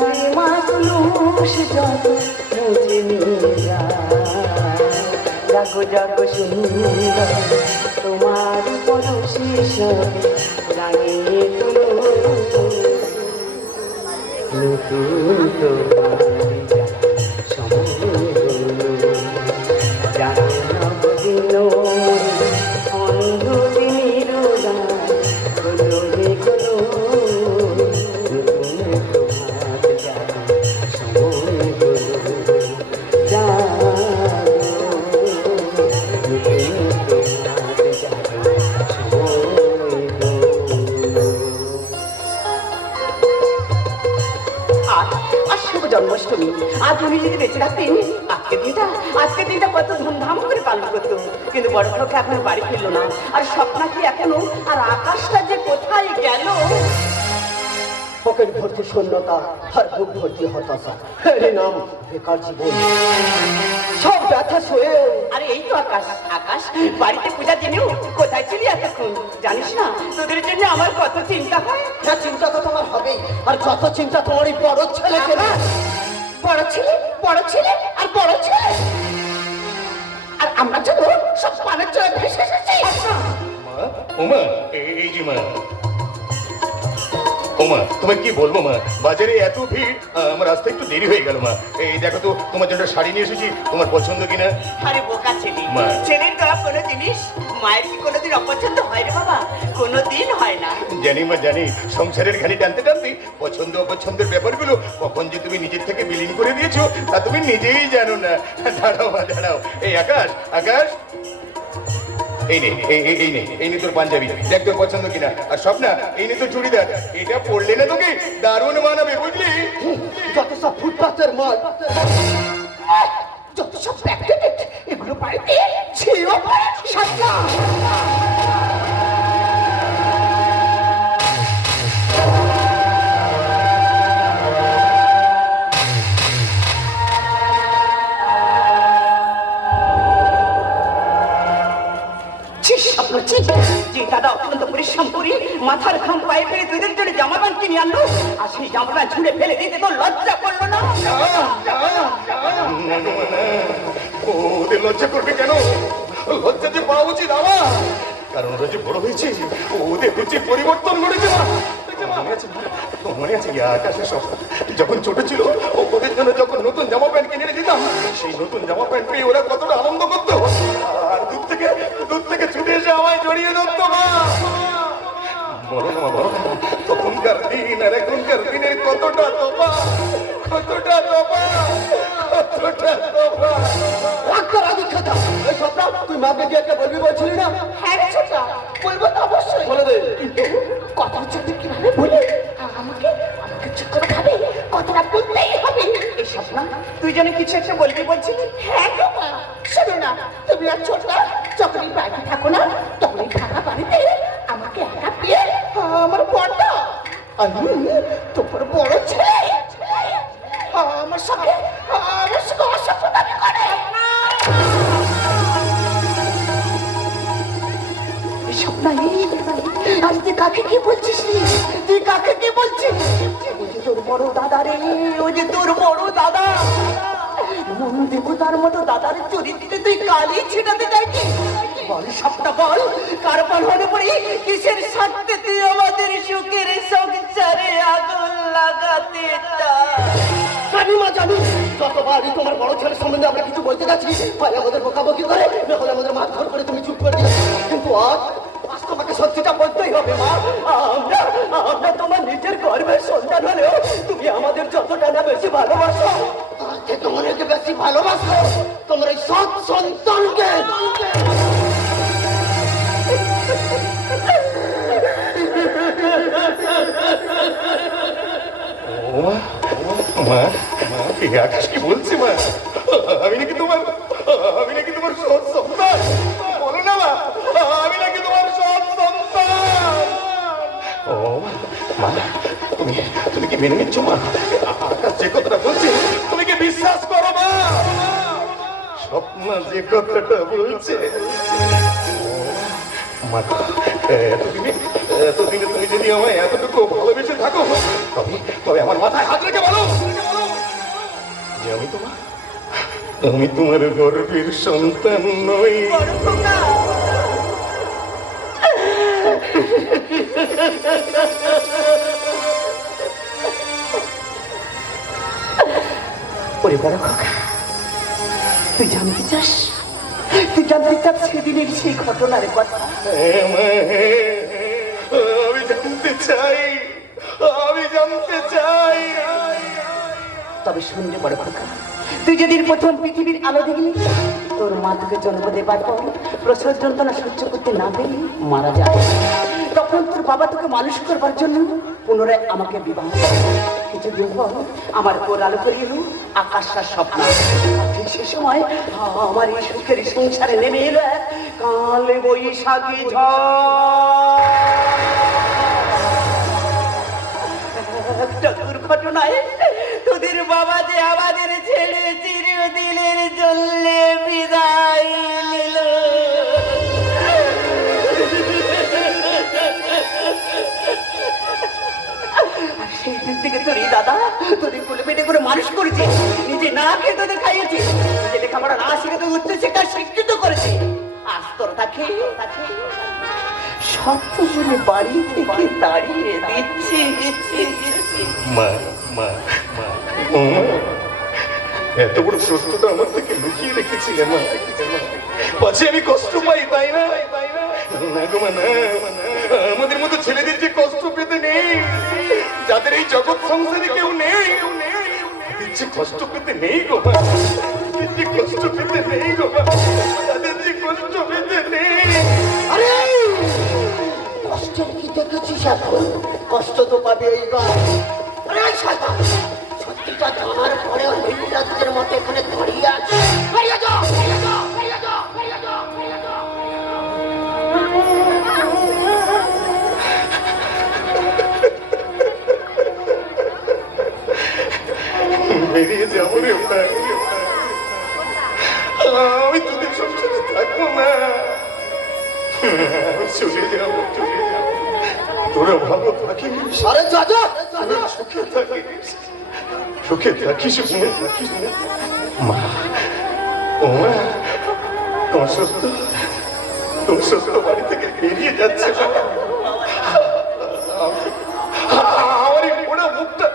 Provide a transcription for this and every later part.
কালে মাতুলুষ যত মুছে নিয়ে জাগো জাগো সুন্দর তোমার পরশি সবে রাঙিয়ে তুলো নতুন তোমার সময় জানো নবদিন অন্ধ দিনের হলো রে হলো নতুন তোমার জানো সময় হলো জানো নতুন তোমার জানো সময় হলো। শুভ জন্মাষ্টমী। আজ উনি যদি বেঁচে থাকতেন আজকে দিনটা কত ধুমধাম করে পালন করতো, কিন্তু বড় লোক এখনো বাড়ি ফিরলো না। আর স্বপ্না কি এখনো, আর আকাশটা যে কোথায় গেল। পকেট ভর্তি শূন্যতা আর বুক ভর্তি হতাশা, নাম বেকার জীবন, সব ব্যথা সয়ে। আরে এই তো আকাশ, আকাশ বাড়িতে পূজা জেনেও কোথায় ছিলি এতক্ষণ? জানিস না তোদের জন্য আমার কত চিন্তা হয়। হ্যাঁ, চিন্তা তো তোমার হবেই, আর যত চিন্তা তোমার এই বড় ছেলে। বড় ছেলে, বড় ছেলে, আর বড় ছেলে, আর আমরা যেন সব পানের চলে ভেসে এসেছি। ওমা, এই যে মা, ওমা তোমায় কি বলবো মা, বাজারে এত ভিড়, আমার আসতে একটু দেরি হয়ে গেল মা। এই দেখো তো তোমার জন্য শাড়ি নিয়ে এসেছি, তোমার পছন্দ কিনা? আরে বোকা ছেলে, ছেলের দেওয়া কোনো জিনিস মায়ের কি কোনোদিন অপছন্দ হয় রে বাবা? কোনোদিন হয় না। জানি মা জানি, সংসারের ঘানি টানতে টানতে পছন্দ অপছন্দের ব্যাপারগুলো কখন যে তুমি নিজের থেকে বিলীন করে দিয়েছো তা তুমি নিজেই জানো না। দাঁড়াও মা দাঁড়াও। এই আকাশ, আকাশ এই নে, এই নে তোর পাঞ্জাবি, দেখ তোর পছন্দ কিনা। আর স্বপ্না এই নে তোর চুড়িদার, এটা পরলে না তোকে দারুণ মানাবে, বুঝলি? যত সব ফুটপাতের মাল, যত সব প্যাকেট, এগুলো বাড়িতে ছিল। স্বপ্না যে দাদা অত্যন্ত পরিশ্রম করে মাথার ঘাম পায়ে ফেলে দুধের জন্য জামা প্যান্ট কিনে আনলো, আর সেই জামা প্যান্ট ছুঁড়ে ফেলে দিতে তো লজ্জা করলো না? ওদের লজ্জা করবে কেন? লজ্জা যে পাওয়া উচিত আমার, কারণ ওরা যে বড় হয়েছে, ওদের হচ্ছে পরিবর্তন ঘটেছে। মনে আছে আকাশের সব যখন ছোট ছিল, ওদের জন্য যখন নতুন জামা প্যান্ট কিনে দিতাম, সেই নতুন জামা প্যান্ট পেয়ে ওরা কতটা আনন্দ করতো, আর দূর থেকে ছুটে এসে আমায় জড়িয়ে ধরতো। মা বলো না, বলো না, তখনকার দিন আর এখনকার দিনের কতটা তফাৎ, কতটা তফাৎ, কতটা তফাৎ। তুই মাকে গিয়ে বলবি বলছিলি না? হ্যাঁ ছোটা, বলবো তো অবশ্যই। বলে দে, কিন্তু কথার জন্য কিভাবে বলি? আমাকে ঠিক করে খাবে, কথাটা বলতেই হবে। এই স্বপ্না, তুই যেন কিছু একটা বলবি বলছিলি। হ্যাঁ গো মা, শোনো না, তুমি আর ছোটা যখনই বাড়িতে থাকো না, তখনই থাকা বাড়িতে আমাকে একা পেয়ে আমার বড়টা, আমি তোমার বড় ছেলে আমার সঙ্গে অসভ্যতামি করে। আজ তুই কাকে কি বলছিস? তুই কাকে কি বলছিস? ওই যে তোর বড় দাদা রে, ওই যে তোর বড় দাদা, মন দেবতার মতো দাদার চরিত্রে তুই কালি ছিটাতে চাইছিস? বল সবটা বল, কার পালনে পড়ি কিসের স্বার্থে তুই আমাদের সুখের সংসারে আগুন লাগাতে চাস? জানি মা জানি, যতবারই তোমার বড় ছেলের সম্বন্ধে আমরা কিছু বলতে যাচ্ছি, হয় আমাদের বকাবকি করে, নাহলে আমাদের মারধর করে তুমি চুপ করে দিও। কিন্তু আজ তোমাকে সত্যিটা বলতেই হবে মা, আমরা তোমার নিজের গর্বের সন্তান হলেও তুমি আমাদের যতটা না বেশি ভালোবাসো, তোমার বেশি ভালোবাসো তোমার এই সৎ সন্তানকে। আকাশ কি বলছি মা? আমি নাকি তোমার সৎ সন্তান? বলো না মা, আমি নাকি তোমার সৎ সন্তান? ও মা, তুমি কি মেনে নিচ্ছ মা? আকাশ যে কথাটা বলছে তুমি কি বিশ্বাস করো মা? স্বপ্না যে কথাটা বলছে, মা এতদিনে তুমি যদি আমায় এতটুকু ভালোবেসে থাকো, তবে আমার মাথায় হাত রেখে বলো আমি তোমার গর্বের সন্তান নই। বড় খোকা, ওরে বড় খোকা, তুই জানতে চাস? তুই জানতে চাস সেদিনের সেই ঘটনার কথা? হ্যাঁ মা, হ্যাঁ, আমি জানতে চাই, আমি জানতে চাই। তবে শুনলে বড় খোকা, তুই যেদিন প্রথম পৃথিবীর আলো দেখলি, তোর মা তোকে জন্ম দেবার পর প্রসব যন্ত্রণা সহ্য করতে না পেরে মারা যায়। তখন তোর বাবা তোকে মানুষ করবার জন্য পুনরায় আমাকে বিবাহ করে। কিছুদিন পর আমার কোর আলো করে এলো আকাশটার স্বপ্ন। ঠিক সে সময় আমার এই সুখের সংসারে নেমে এলো এক কালে বৈশাখী ঝড়। একটা দুর্ঘটনায় তোদের বাবা যে আমাদের ছেড়ে চিরদিনের জন্য বিদায় নিল। সেই দিন থেকে তোর এই দাদা তোদের কোলে পেটে করে মানুষ করেছে, নিজে না খেয়ে তোদের খাইয়েছে, নিজে লেখাপড়া না শিখে তো উচ্চ শিক্ষা শিক্ষিত করেছে। আজ তোর তাকে সত্য বলে বাড়ি থেকে দাঁড়িয়ে দিচ্ছি। মা, মা, মা, ও মা, এত বড় সত্যটা আমার থেকে লুকিয়ে রেখেছিলে মা। পাছে আমি কষ্ট পাই, তাই না? না গো মা, না, আমাদের মতো ছেলেদের যে কষ্ট পেতে নেই, যাদের এই জগৎ সংসারে কেউ নেই, তাদের যে কষ্ট পেতে নেই গো মা, তাদের যে কষ্ট পেতে নেই গো মা, তাদের যে কষ্ট পেতে নেই। আরে কষ্টের কি দেখেছিস এখন? কষ্ট তো পাবে এইবার। আরে শয়তান, সত্যিটা জানার পরেও নির্লজ্জের মতো এখানে দাঁড়িয়ে আছে। বেরিয়ে যাও, বেরিয়ে যাও, বেরিয়ে যাও, বেরিয়ে যাও, বেরিয়ে যাও। বেরিয়ে যাবো রে ভাই, আমি তোদের সংসারে থাকবো না, চলে যাবো, চলে যাবো। তোরা ভালো থাকিস, আরে দাদা, তোরা সুখে থাকিস, সুখে থাকিস, সুখে থাকিস। মা, ও মা, তোমার সত্য, তোমার সত্য বাড়ি থেকে বেরিয়ে যাচ্ছে। আমার এই পোড়া মুখটা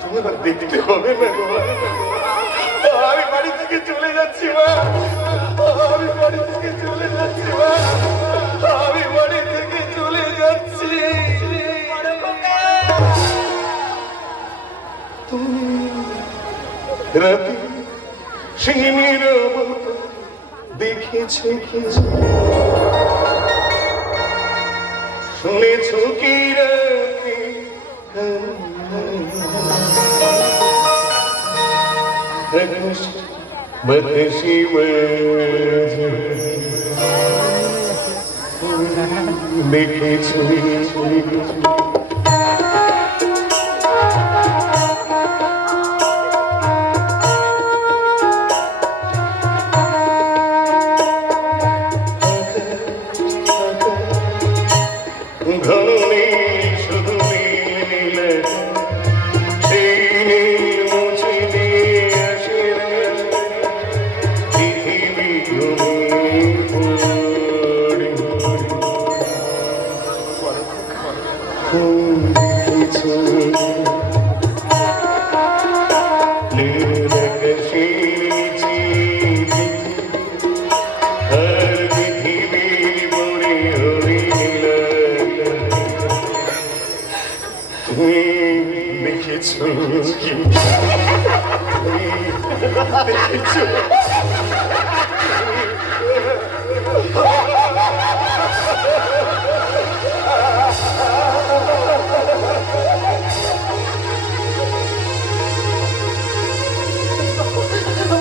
তোমার দেখতে হবে না গো মা। আমি বাড়ি থেকে চলে যাচ্ছি মা, আমি বাড়ি থেকে চলে যাচ্ছি মা, আমি বাড়ি থেকে চলে যাচ্ছি। তুমি রাতে সিংহের মতো দেখেছে কি, শুনেছ কি রাতে বাতাসি বাজে দেখেছ।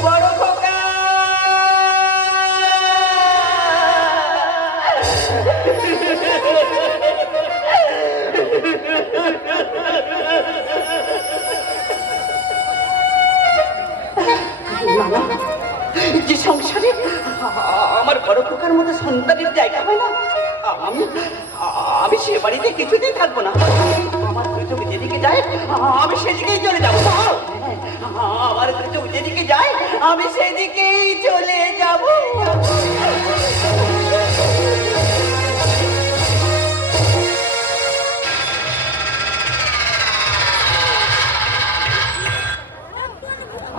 বড় খোকা, যে সংসারে আমার বড় খোকার মতো সন্তানের জায়গা হয় না, আমি আমি সে বাড়িতে কিছুদিন থাকবো না। আমার দুই চোখ যেদিকে যায় আমি সেদিকেই চলে যাবো। আমার দুই চোখ আমি সেদিকেই চলে যাব।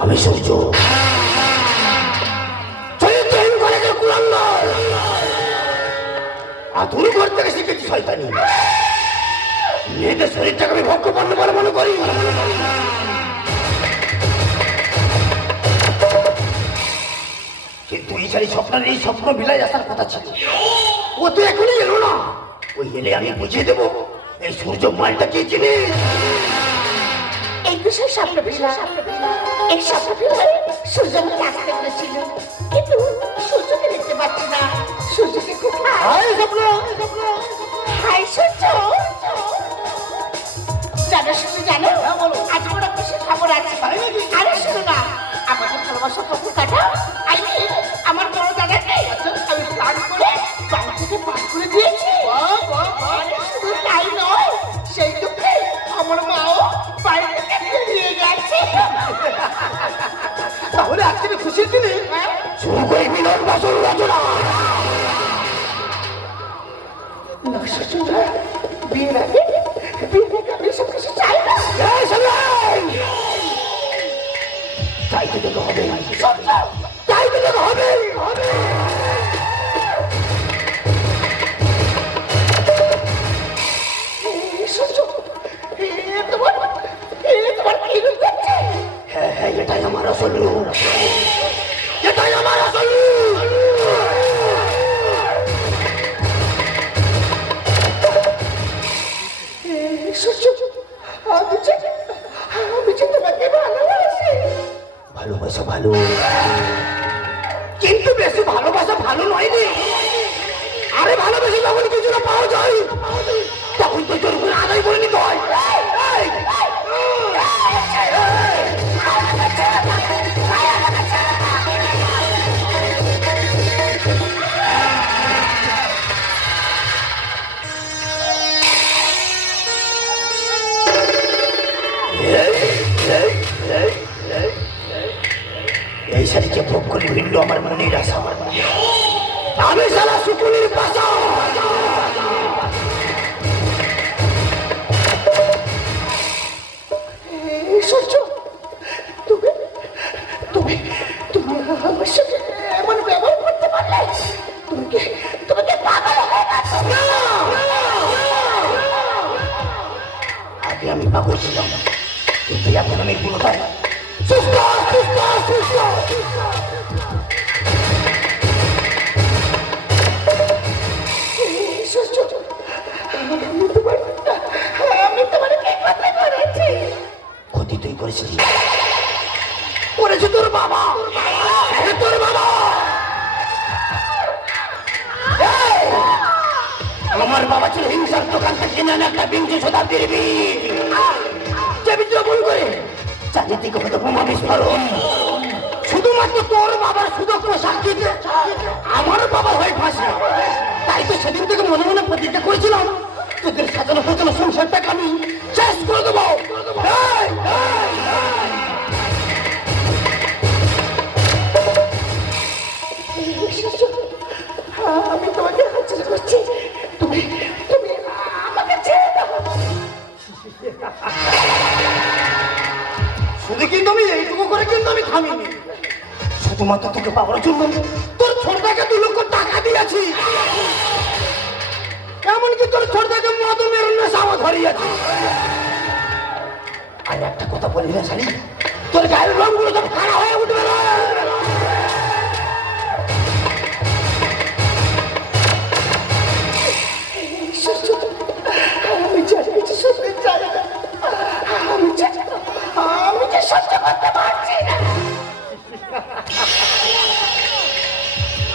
আমি সূর্য চরিত্রহীন কলেজের কুলাঙ্গার, আতুর ঘর থেকে শিখেছি শয়তানি। মেয়েদের শরীরটাকে আমি ভক্ষপণ্য বলে মনে করি। কিন্তু এই সারি স্বপ্নের এই স্বপ্ন বিলায় আসার কথা ছিল, ও তো এখনই এলো না। ওই এলে আমি বুঝিয়ে দেবো এই সূর্য মালটা কে চিনে। এই বিষয়ে স্বপ্ন বিলাস, এই স্বপ্ন বিলাস সূর্যকে রাখতে বলেছিল, কিন্তু সূর্যকে দেখতে পাচ্ছি না। সূর্যকে কোথায়? হাই স্বপ্ন, হাই সূর্য, জানো সূর্য জানো, আজ বড় খুশি খবর আছে। আরে শোনো না, আমাদের ভালোবাসা কত কাটা। আমি আমার বড় দাদাকে আমি প্ল্যান করে বাড়ি থেকে পার করে দিয়েছি। আরে শুধু তাই নয়, সেই দুঃখে আমার মাও বাড়ি থেকে বেরিয়ে গেছে। তাহলে আজকে খুশির দিনে শুরু করে মিলন বাসন রচনা। না সূর্য না, বিয়ের আগে আমি সব কিছু চাই না। চাইতে দিতে হবে, চাইতে দিতে হবে। সূর্য, তোমার কি করছে? হ্যাঁ হ্যাঁ, এটাই আমার আসল রূপ, এটাই আমার আসল রূপ। সূর্য, আমি যে তোমাকে ভালোবাসি। ভালোবাসা ভালো, কিন্তু বেশি ভালোবাসা ভালো নয় রে। আরে ভালোবেসে যখন কিছুটা পাওয়া যায় তখন তো তোর উপরে আদায় করে নিতে হয়। এই শাড়িকে ভোগ করে ভিড়ল আমার মনের আশা। আমি সারা সুকুনের পাশা। সূর্য, তুমি তুমি তুমি আমার সাথে এমন ব্যবহার করতে পারলে? তোমাকে পাগল হয়ে গেছো। আগে আমি পাগল ছিলাম, কিন্তু এখন আমি পুরোটাই সুস্থ সুস্থ সুস্থ। সূর্য, আমি তোমার কি কথা করেছি? ক্ষতি তুই করেছিলি, করেছে তোর বাবা, তোর বাবা। আমার বাবা ছিল হিংসার দোকান থেকে কিনে আনা একটা বিংশ শতাব্দীর বীর, যে বীজ ভুল করে চারিদিকে হতো বোমা বিস্ফোরণ। শুধুমাত্র তোর বাবার সুদক্ষ সাক্ষীতে আমার বাবার হয়ে ফাঁসি। তাই তো সেদিন থেকে মনে মনে প্রতিজ্ঞা করেছিলাম তোদের সাজানো সাজানো সংসারটাকে আমি শেষ করে দেবো। আমি তোমাকে হাজির করছি, তুমি তুমি আমাকে ছেড়ে দাও। শুধু কিন্তু আমি এইটুকু করে কিন্তু আমি থামিনি। শুধুমাত্র তোকে পাওয়ার জন্য তোর ছোটটাকে 2 লক্ষ টাকা দিয়েছি, এমনকি তোর ছোটটাকে মদনের নেশাও ধরিয়েছি। আর একটা কথা বলি না শালি, তোর গায়ের রঙগুলো সব খারাপ হয়ে উঠবে না। আমি জানি কিছু শুনতে চাই না, আমি জানি আমি যে সহ্য করতে পারছি না।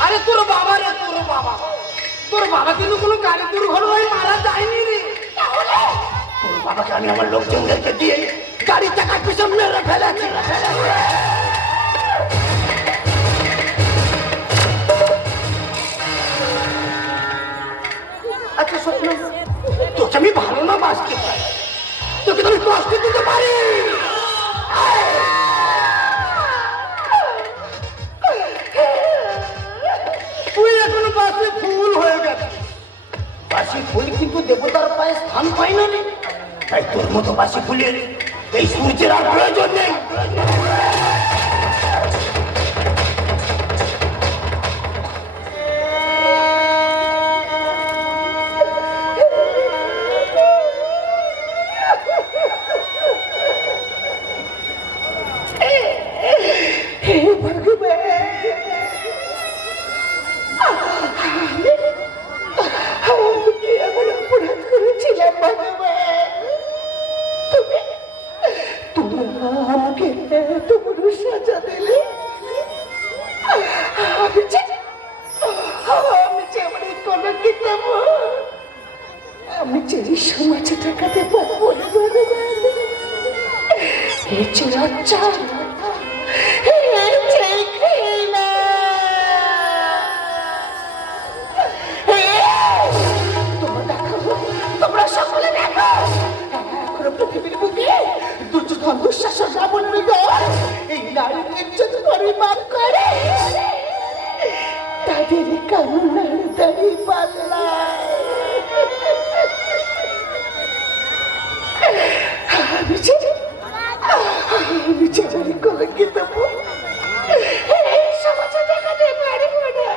আরে তোর বাবা রে, তোর বাবা কিন্তু কোনো গাড়ি দুর্ঘটনায় মারা যায়নি রে। তোর বাবাকে আমি আমার লোকজনদেরকে দিয়ে গাড়ির চাকার পিছনে মেরে ফেলেছি। আচ্ছা স্বপ্ন, তোকে আমি ভালো না বাঁচতে পারি, তোকে তো আমি কষ্ট দিতে পারি। ফুল কিন্তু দেবতার পায়ে স্থান পায় না রে। তাই তোর মতো বাসি ফুলের এই সূর্যের আর প্রয়োজন নেই। আমি যে সমাজে টাকাতে পারবো না এই যে লজ্জা এই যে ঘৃণা তোমরা দেখো, তোমরা সকলে দেখো এখনো পৃথিবীর বুকে দুর্যোধন দুঃশাসন রাবণের দল এই নারী নির্যাত পরিমাপ করে তাদের কান্নার দাঁড়িয়ে পাল্লায় আমি চাকরি করে দেব এই সমাজে দেখাতে পারব না,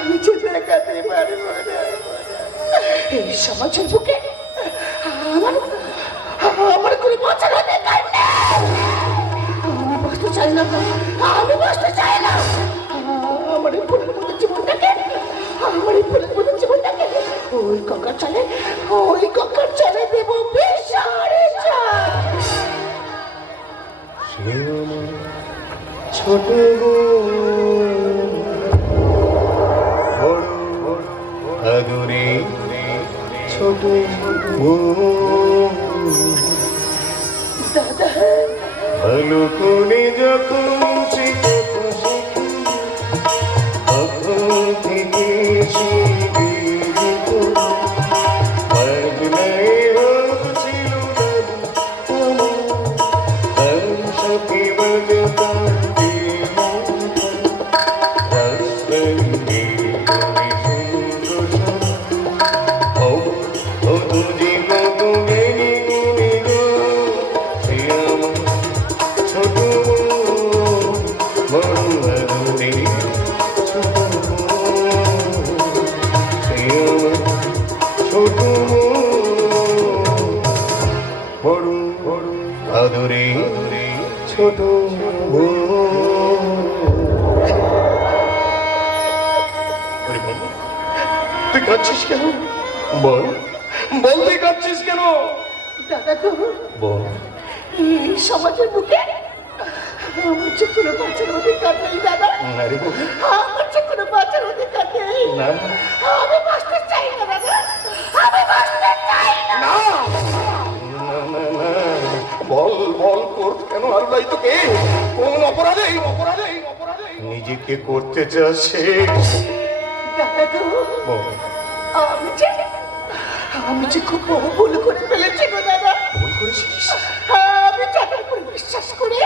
আমি যে দেখাতে পারব না এই সমাজের বুকে আমার কোনো বছর অধিকার নেই। আমি বসতে চাই না, আমি বসতে চাই না। আমার এই ফুলের মতো জীবনটাকে, আমার এই ফুলের মতো জীবনটাকে ওই ককার চালে দেব বিশারে ছোট আদরে ছোট দাদা ভালো করে যখন শিখি তখন থেকে আদরে ছোট তুই কাঁদছিস কেন? বল বল, তুই কাঁদছিস কেন? দাদা তো বল। এই সমাজের বুকে আমার যে কোনো বাঁচার অধিকার নেই দাদা। না রে বল। আমার যে কোনো বাঁচার অধিকার নেই। না আমি বাঁচতে চাই না দাদা, আমি বাঁচতে চাই না। বল বল, তোর কেন আল্লাহ তোকে কোন অপরাধে নিজেকে করতে চাচ্ছে? দাদা তো আমি যে খুব বড় ভুল করে ফেলেছি গো দাদা। ভুল করেছিস? আমি যাদের উপর বিশ্বাস করি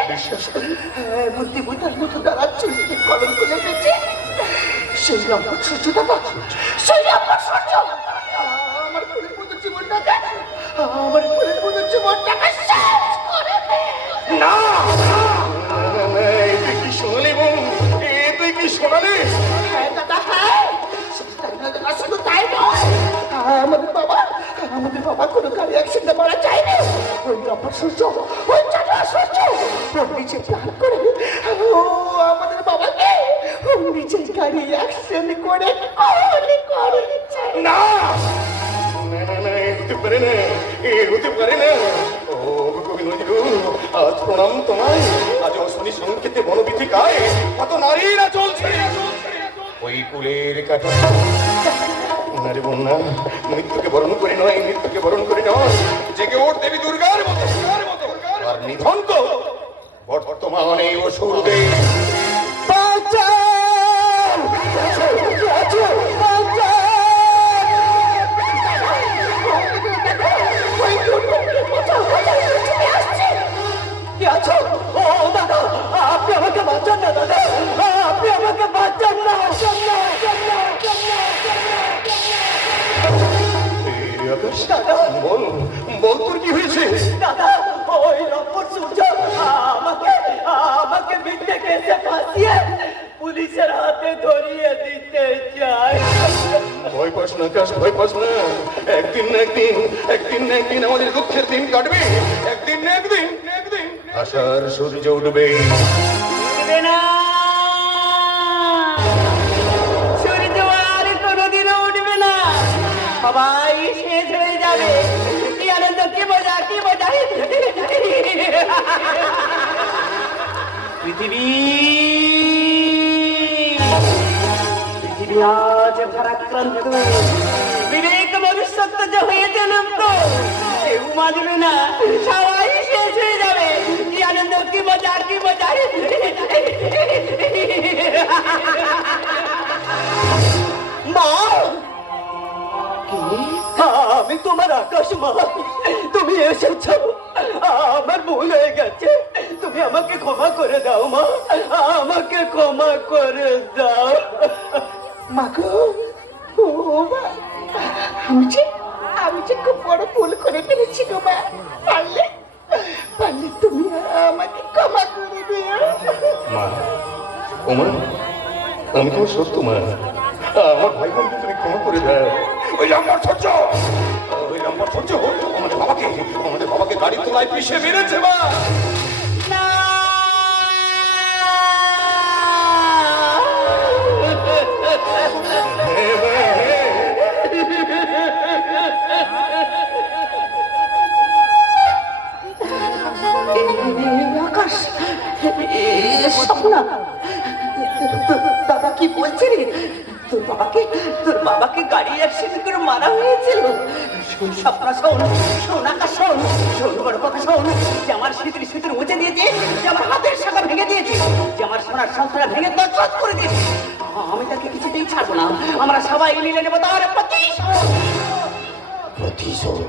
বুদ্ধিমতার মতো দাঁড়ার চুরিতে কলঙ্ক লেগেছে সেই আমার সূর্য দাদা, সেই আমার সূর্য আমার ফুলের মতো জীবনটাকে, আমার ফুলের মতো জীবনটাকে শেষ করে দে। না তুই কি শোনালি বোন? তুই কি শোনালি? হ্যাঁ দাদা, হ্যাঁ শুধু তাই নয় দাদা, শুধু তাই নয়, আমাদের বাবা কোনো গাড়ি অ্যাক্সিডেন্টে মারা যায়নি। ওই আমার সূর্য, ওই চাঁদা সূর্য নিজে প্ল্যান করে আমাদের বাবাকে নিজে গাড়ি অ্যাক্সিডেন্ট করে না হতে পারে না, হতে পারে না। ও কবি নজরুল, আজ প্রণাম তোমায়। আজ অশনি সংকেতে বনবিথিকায় কত নারীরা চলছে ওই কুলের কাটা। নারী বন্যা মৃত্যুকে বরণ করে নয়, মৃত্যুকে বরণ করে নয়, জেগে ওঠ দেবী দুর্গার মতো। আর নিধন তো বর্তমানে অসুরদের। আপনি আমাকে বাঁচান না দাদা, আপনি আমাকে বাঁচান না। আকাশ ভয় পাস না, একদিন না একদিন, একদিন না একদিন আমাদের দুঃখের দিন কাটবে, একদিন না একদিন, একদিন আশার সূর্য উঠবে। উঠবে না, সূর্য আর কোনোদিনও উঠবে না, সবাই শেষ হয়ে যাবে। কি আনন্দ, কি মজা, কি মজা। পৃথিবী পৃথিবী আজ ভারাক্রান্ত, বিবেক ভবিষ্যৎ যে হয়েছে লুপ্ত, কেউ মানবে না, সবাই শেষ হয়ে যাবে। কি আনন্দ, কি মজা, কি মজা। মা, আমি তোমার আকাশ মা, তুমি এসেছ, আমার ভুল হয়ে গেছে, তুমি আমাকে ক্ষমা করে দাও মা, আমাকে ক্ষমা করে দাও। মাগো, ও মা, আমি যে খুব বড় ভুল করে ফেলেছি গো মা। পারলে পারলে তুমি আমাকে ক্ষমা করে দিও। মা, ওমা, আমি তোমার সত্য মা, আমার ভাই বোনকে তুমি ক্ষমা করে দাও। ওই লম্বর সহ্য, ওই লম্বর সহ্য আমাদের বাবাকে গাড়ি তোলায় পিষে মেরেছে মা। না, আকাশ, স্বপ্না, দাদা কি বলছে রে? তোর বাবাকে গাড়ি অ্যাক্সিডেন্ট করে মারা হয়েছিল। শোন স্বপ্না, শোন, শোন আকাশ, শোন, শোন বড় কথা, শোন, যে আমার সিঁদুর মুছে দিয়েছে, যে আমার হাতের শাখা ভেঙে দিয়েছে, যে আমার সোনার সংসার ভেঙে তছনছ করে দিয়েছে, আমি তাকে কিছুতেই ছাড়বো না। আমরা সবাই মিলে নেবো তার প্রতিশোধ।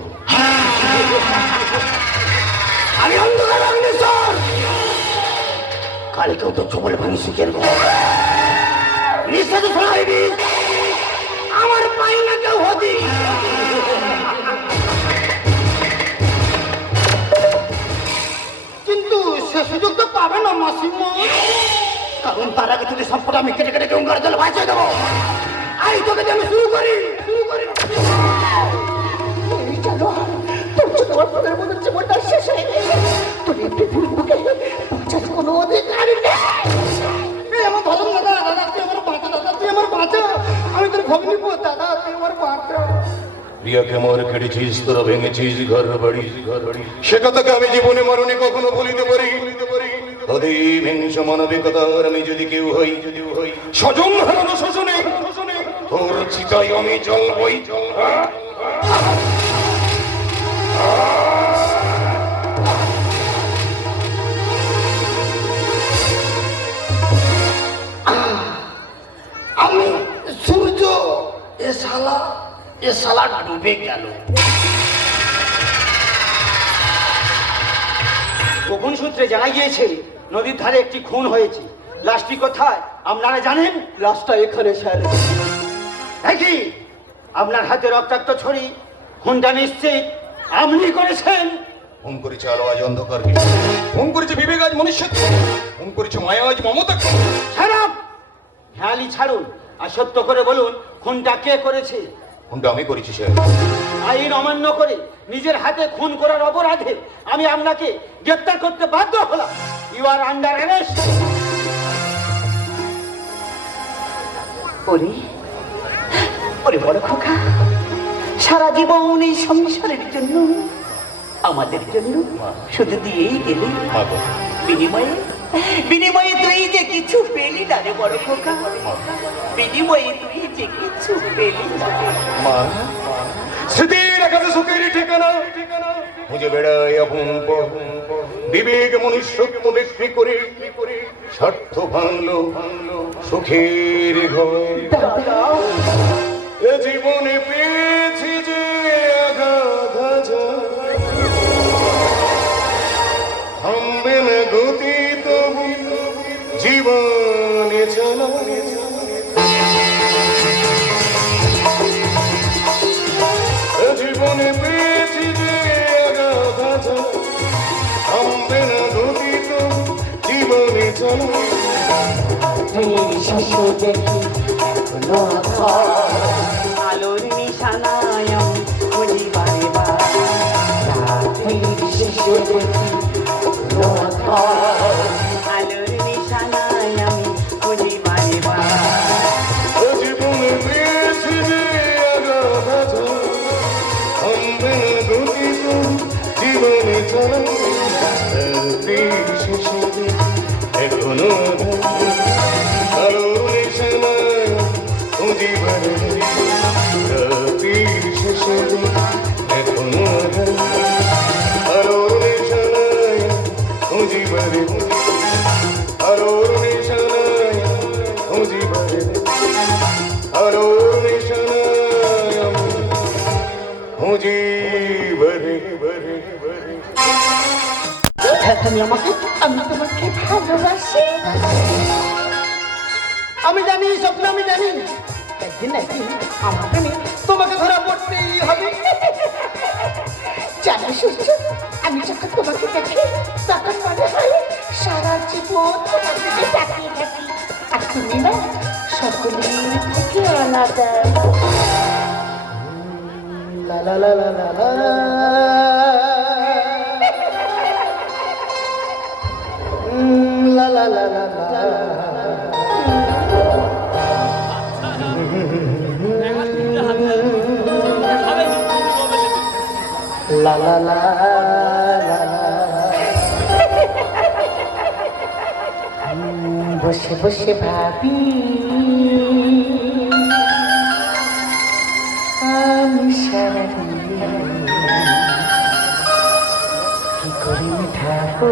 আমি অন্ধকার অগ্নিশ্বর, কালকেও তো চবল ভাঙি শিখের নিঃশ্বাস শোনাইবি, আমার পাই না কেউ হতি। কিন্তু সে সুযোগ তো পাবে না মাসিমা, কারণ তার আগে যদি সম্পদ আমি কেটে কেটে গঙ্গার জল বাঁচিয়ে দেবো। আই তোকে দিয়ে আমি শুরু করি। এই জানো, তোর জন্য আমার মনের মধ্যে জীবনটা শেষ হয়ে গেছে। তোর এই পৃথিবীর বুকে বাঁচার কোনো অধিকার নেই। আমার ভালো দাদা, দাদা তুই আমার বাঁচা, দাদা তুই আমার বাঁচা, আমি তোর ভগ্নি পো, দাদা তুই আমার বাঁচা। প্রিয়াকে মর কেটেছিস, তোরা ভেঙেছিস ঘর বাড়ি, সে কথাকে আমি জীবনে মরণে কখনো ভুলিতে পারি। তদেব হিংস মানবিকতার আমি যদি কেউ হই, স্বজন হারানো শোষণে তোর চিতাই আমি জ্বলবই। আমি সূর্য, এ শালা ডুবে গেল। গোপন সূত্রে জানা গিয়েছে নদীর ধারে একটি খুন হয়েছে। লাশটি কোথায় আপনারা জানেন? লাশটা এখানে স্যার। একই আপনার হাতে রক্তাক্ত ছড়ি, খুনটা নিশ্চিত আপনি করেছেন। ফোন করেছে আলো আজ অন্ধকারকে, ফোন করেছে বিবেক আজ মনুষ্যত্ব, ফোন করেছে মায়া আজ মমতাকে। খারাপ খেয়ালি ছাড়ুন, আর সত্য করে বলুন খুনটা কে করেছে? ফোনটা আমি করেছি স্যার। আইন অমান্য করে নিজের হাতে খুন করার অপরাধে আমি আপনাকে গ্রেপ্তার করতে বাধ্য হলাম। You are under arrest. ওরে বড় খোকা, সারা জীবন এই সংসারের জন্য, আমাদের জন্য শুধু দিয়েই গেলি, বিনিময়ে তুই যে কিছু পেলি না রে বড় খোকা, বিনিময়ে তুই যে কিছু পেলি না। স্মৃতির আকাশে সুখের ঠিকানা খুঁজে বেড়ায় আপন পর, বিবেক মনুষ্যত্ব বিক্রি করে স্বার্থ ভাঙলো সুখের ঘর। এ জীবনে পেয়েছি যে আঘাত হাজার, থামবে না গতি তবু জীবনে চলা। জীবনে পেয়েছি যে আঘাত হাজার, থামবে না গতি তবু জীবনে চলা। আলোর জ্বলছি আলোর নিশানায় আমি খুঁজি বারে বার জীবনে পেয়েছি যে আগাধ থামবে না গতি তো জীবনে চালাই শেষে এখনো আলোর নিশানায় খুঁজি বারে রাতের শেষে এখনো আলোর নিশানায় খুঁজি বারে আলোর নিশানায় খুঁজি বারে আলোর নিশানায় খুঁজি বারে বারে বারে তুমি আমাকে আমি তোমাকে ভালোবাসি আমি জানি স্বপ্ন, আমি জানি একদিন না একদিন আমার প্রেমে তোমাকে ধরা পড়তেই হবে। জানো সূর্য, আমি যখন তোমাকে দেখি তখন মনে হয় সারা জীবন তোমার দিকে তাকিয়ে থাকি। আর তুমি না সকলের থেকে আলাদা। লা লা লা লা লা লা লা লা লা লা লা লা লা লা বসে বসে ভাবি আমি সারাদিন কি করে মেটাবো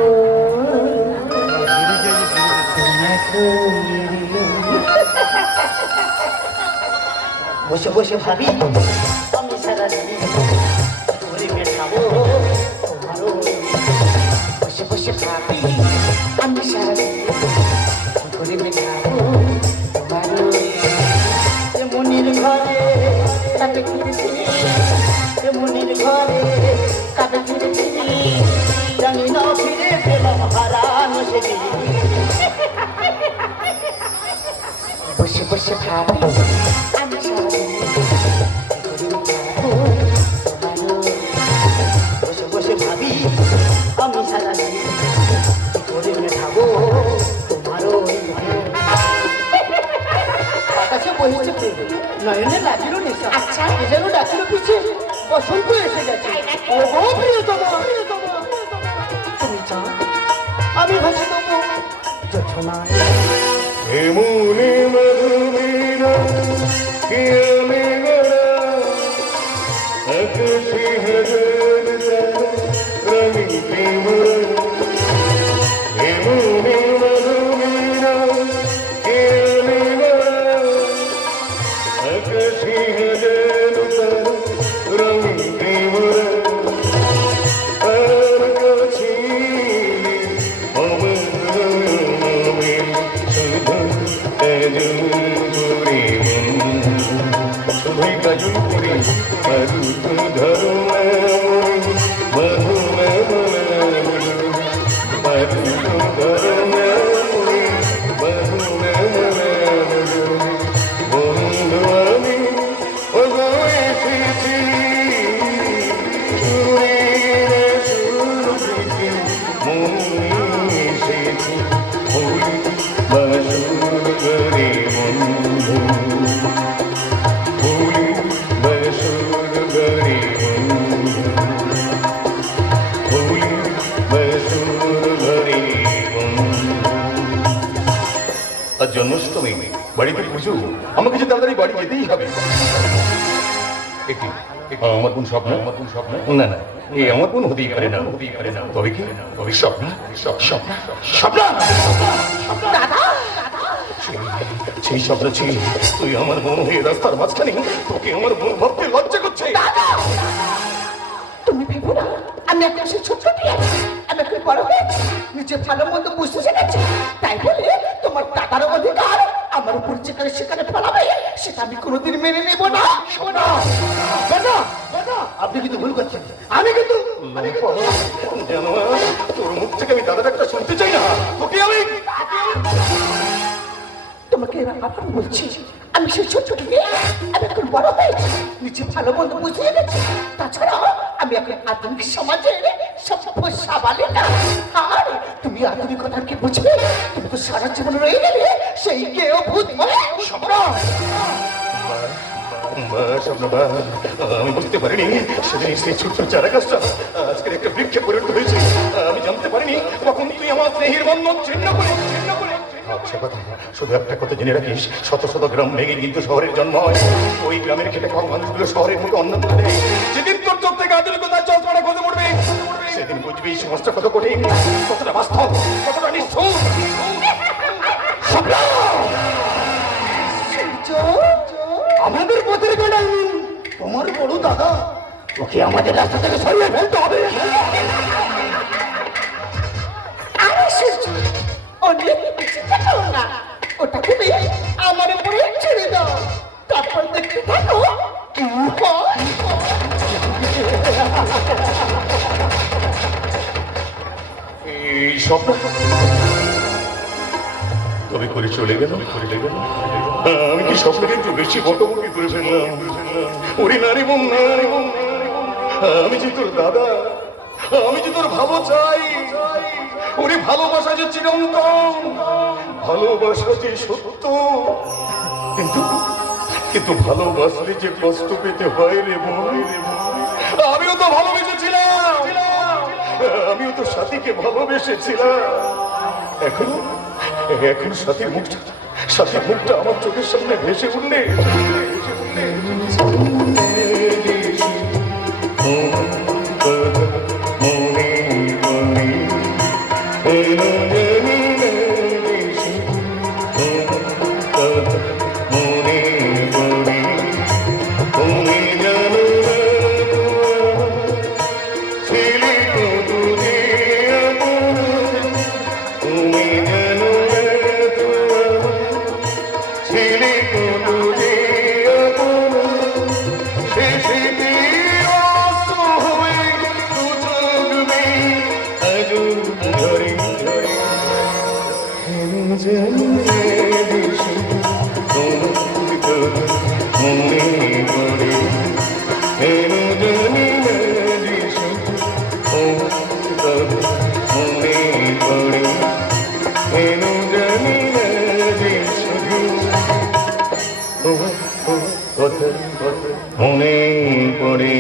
বসে বসে ভাবি আমি সারাদিন করে মেটাবো তোমারও। বসে বসে ভাবি আমি সারাদিন কি করে মেটাবো তোমারও। মনির ঘরে কাকে ঘিরেছিলি মনির ঘরে কাকে ঘিরেছিলি জানি না ফিরে পেলাম হারানো সেদিন। বসে বসে ভাবি আমি সারাদিন কি করে মেটাবো তোমারও। বসে বসে ভাবি আমি সারাদিন কি করে মেটাবো তোমারও। আকাশে বহিছে প্রেম, নয়নে লাগিল নেশা। আচ্ছা। এ যেন ডাকিল পিছে বসন্ত এসে গেছে। ও গো প্রিয়তমা, তুমি চাও আমি ভাসি দেবো জোছনায়। এমনি মধুমীরা খেয়ালে গড়া আকাশে হাজার রঙিন প্রেমরা এমনি মধুমীরা খেয়ালে গড়া আকাশে হাজার রঙিন প্রেমরা আর কাছে আমার নামে শুধু শুধুই কাজল করে মারু ধরো মধু মারু ধরো মধু বন্ধু আমি ওগো এসেছি মনে এসেছি হই বাসুর করে বন্ধু ভুলি বাসুর করে বন্ধু ভুলি বাসুর করে বন্ধু। আজ জন্মাষ্টমী, বাড়িতে পুজো, আমাকে যে তাড়াতাড়ি বাড়ি যেতেই হবে। আমার কোন স্বপ্ন, আমার কোন স্বপ্ন? না না, এই আমার কোন হতেই পারে না, হতেই পারে না। তবে কি, তবে স্বপ্ন, স্বপ্ন, স্বপ্ন, দাদা সেই স্বপ্ন ছিল তুই আমার বোন হয়ে রাস্তার মাঝখানে, তোকে আমার বোন ভাবতে লজ্জা করছে। তুমি ভেবো না আমি এখন সে ছোট্ট টিয়া, আমি এখন বড় হয়েছি, নিজে ভালো মন্দ বুঝতে শিখেছি। তাই বলে তোমার দাদার অধিকার আমার উপর যেখানে সেখানে ফেলাবে সেটা আমি কোনোদিন মেনে নেব না। দাদা দাদা আপনি কিন্তু ভুল করছেন। আমি কিন্তু জানো তোর মুখ থেকে আমি দাদা একটা শুনতে চাই না। তোকে আমি তোমাকে আবার বলছি আমি সেই ছোট্ট টিয়া, আমি এখন বড় হয়েছি, নিজে ভালো মন্দ বুঝে গেছি। তাছাড়া আমি এখন আধুনিক সমাজের সভ্য সাবালে না। আর তুমি আধুনিকতার কি বুঝবে? তুমি তো সারা জীবন রয়ে গেলে সেই কেউ ভূত বলে। আমি বুঝতে পারিনি সেদিন সেই ছোট্ট চারা গাছটা আজকের একটা বৃক্ষে পরিণত হয়েছে। আমি জানতে পারিনি কখন তুই আমার স্নেহের বন্ধন ছিন্ন করে। আচ্ছা কথা, শুধু একটা কথা জেনে রাখিস, শত শত গ্রাম ভেঙে কিন্তু শহরের জন্ম হয়। ওই গ্রামের খেটে খাওয়া মানুষগুলো শহরের মতো অন্য নেই। যেদিন তোর চোখ থেকে আধুনিকতার চশমাটা খোঁজে পড়বে, সেদিন বুঝবি এই সমস্যা কত কঠিন, কতটা বাস্তব, কতটা নিষ্ঠুর। আমাদের পথের গাড়ি তোমার বড় দাদা, ওকে আমাদের রাস্তা থেকে সরিয়ে ফেলতে হবে। আরে সূর্য, অনেক চিন্তা করো না, ওটা তুমি আমার উপরে ছেড়ে দাও, তারপর দেখতে থাকো কি হয়। এই স্বপ্ন তবে করে চলে গেল। আমি কি স্বপ্নকে একটু বেশি বটবটি করে ফেললাম? ওরে নারী বোন, আমি যে তোর দাদা, আমি যে তোর ভালো চাই। ওরে ভালোবাসা যে চিরন্তন, ভালোবাসা যে সত্য, কিন্তু ভালোবাসলে যে কষ্ট পেতে হয় রে বোন। আমিও তো ভালোবেসেছিলাম, আমিও তো সাথীকে ভালোবেসেছিলাম। এখন সাথীর মুখটা আমার চোখের সামনে ভেসে উঠলে মনে পড়ে